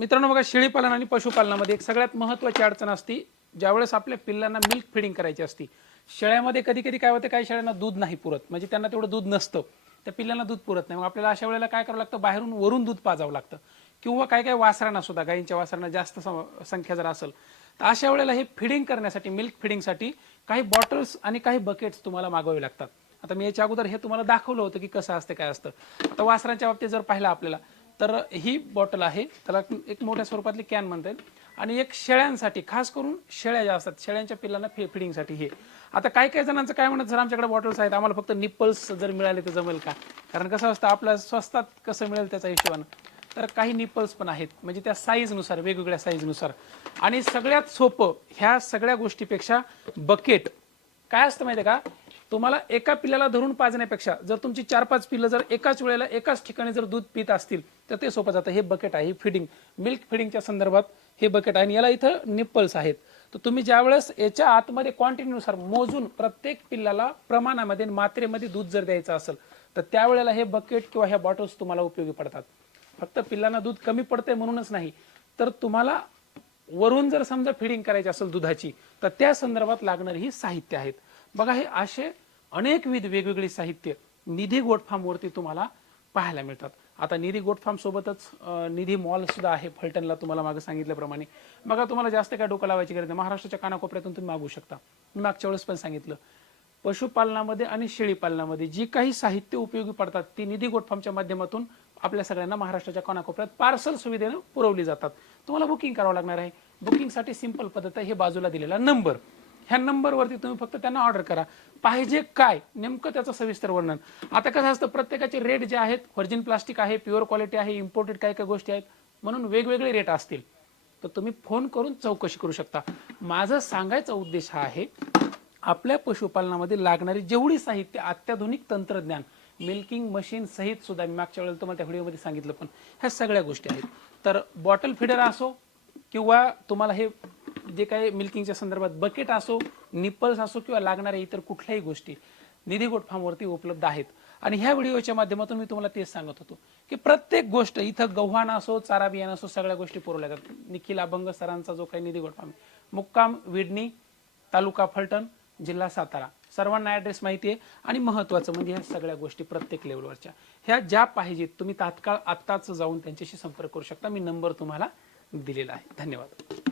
मित्रांनो बघा शेळीपालन आणि पशुपालनामध्ये एक सगळ्यात महत्वाची अडचण असती ज्यावेळेस आपल्या पिल्लांना मिल्क फिडिंग करायची असती. शेळ्यामध्ये कधी कधी काय होतं काही शेळ्यांना दूध नाही पुरत. म्हणजे त्यांना तेवढं दूध नसतं. त्या पिल्लांना दूध पुरत नाही. मग आपल्याला अशा वेळेला काय करावं लागतं? बाहेरून वरून दूध पाजावं लागतं. किंवा काय काय वासरांना सुद्धा गायींच्या वासरांना जास्त संख्या जर असेल तर अशा वेळेला हे फिडिंग करण्यासाठी मिल्क फिडिंगसाठी काही बॉटल्स आणि काही बकेट्स तुम्हाला मागवावे लागतात. आता मी याच्या अगोदर हे तुम्हाला दाखवलं होतं की कसं असतं काय असतं. आता वासरांच्या बाबतीत जर पाहिलं आपल्याला तर ही बॉटल आहे. त्याला एक मोठ्या स्वरूपातली कॅन म्हणता येईल. आणि एक शेळ्यांसाठी खास करून शेळ्या ज्या असतात शेळ्यांच्या पिल्लांना फे फिडिंगसाठी हे. आता काही काही जणांचं काय म्हणत सर आमच्याकडे बॉटल्स आहेत आम्हाला फक्त निप्पल्स जर मिळाले तर जमेल का? कारण कसं असतं आपल्या स्वस्तात कसं मिळेल त्याचा हिशोबानं? तर काही निप्पल्स पण आहेत. म्हणजे त्या साईजनुसार वेगवेगळ्या साईजनुसार आणि सगळ्यात सोपं ह्या सगळ्या गोष्टीपेक्षा बकेट काय असतं माहिती आहे का? तुम्हाला एका पिल्लाला धरून पाजण्यापेक्षा जर तुमची चार पाच पिल्लं जर एकाच वेळेला एकाच ठिकाणी जर दूध पित असतील तर ते सोपं जातं. हे बकेट आहे फिडिंग मिल्क फिडिंगच्या संदर्भात हे बकेट आहे. आणि याला इथं निप्पल्स आहेत. तर तुम्ही ज्यावेळेस याच्या आतमध्ये क्वांटिटीनुसार मोजून प्रत्येक पिल्लाला प्रमाणामध्ये मात्रेमध्ये दूध जर द्यायचं असेल तर त्यावेळेला हे बकेट किंवा ह्या बॉटल्स तुम्हाला उपयोगी पडतात. फक्त पिल्लांना दूध कमी पडतंय म्हणूनच नाही तर तुम्हाला वरून जर समजा फिडिंग करायची असेल दुधाची तर त्या संदर्भात लागणारी ही साहित्य आहेत. बघा हे असे अनेकविध वेगवेगळी साहित्य निधी गोटफार्मवरती तुम्हाला पाहायला मिळतात. आता निधी गोटफार्म सोबतच निधी मॉल सुद्धा आहे फलटणला तुम्हाला मागे सांगितल्याप्रमाणे. बघा तुम्हाला जास्त काय डोकं लावायची गरज नाही. महाराष्ट्राच्या कानाकोपऱ्यातून तुम्ही मागू शकता. मी मागच्या वेळेस पण सांगितलं. पशुपालनामध्ये आणि शेळीपालनामध्ये जी काही साहित्य उपयोगी पडतात ती निधी गोटफार्मच्या माध्यमातून आपल्या सगळ्यांना महाराष्ट्राच्या कानाकोपऱ्यात पार्सल सुविधेनं पुरवली जातात. तुम्हाला बुकिंग करावं लागणार आहे. बुकिंगसाठी सिंपल पद्धत आहे. हे बाजूला दिलेला नंबर. ह्या नंबरवरती तुम्ही फक्त त्यांना ऑर्डर करा. पाहिजे काय? नेमकं त्याचं सविस्तर वर्णन. आता कसं असतं प्रत्येकाचे रेट जे आहेत व्हर्जिन प्लास्टिक आहे प्युअर क्वालिटी आहे इम्पोर्टेड काय काय गोष्टी आहेत म्हणून वेगवेगळे रेट असतील. तर तुम्ही फोन करून चौकशी करू शकता. माझं सांगायचा उद्देश हा आहे आपल्या पशुपालनामध्ये लागणारी जेवढी साहित्य अत्याधुनिक तंत्रज्ञान मिल्किंग मशीन सहित सुद्धा मी मागच्या वेळेला तुम्हाला त्या व्हिडिओमध्ये सांगितलं पण ह्या सगळ्या गोष्टी आहेत. तर बॉटल फिडर असो किंवा तुम्हाला हे जे काही मिल्किंगच्या संदर्भात बकेट असो निप्पल्स असो किंवा लागणाऱ्या इतर कुठल्याही गोष्टी निधी गोट फार्मवरती उपलब्ध आहेत. आणि ह्या व्हिडिओच्या माध्यमातून मी तुम्हाला तेच सांगत होतो की प्रत्येक गोष्ट इथं गव्हाण असो चारा बियाणं असो सगळ्या गोष्टी पुरवल्या जातात. निखिल अभंग सरांचा जो काही निधी गोट फार्म मुक्काम विडणी तालुका फलटण जिल्हा सातारा. सर्वांना ॲड्रेस माहिती आहे आणि महत्वाचं म्हणजे ह्या सगळ्या गोष्टी प्रत्येक लेवलवरच्या ह्या ज्या पाहिजेत तुम्ही तात्काळ आत्ताच जाऊन त्यांच्याशी संपर्क करू शकता. मी नंबर तुम्हाला दिलेला आहे. धन्यवाद.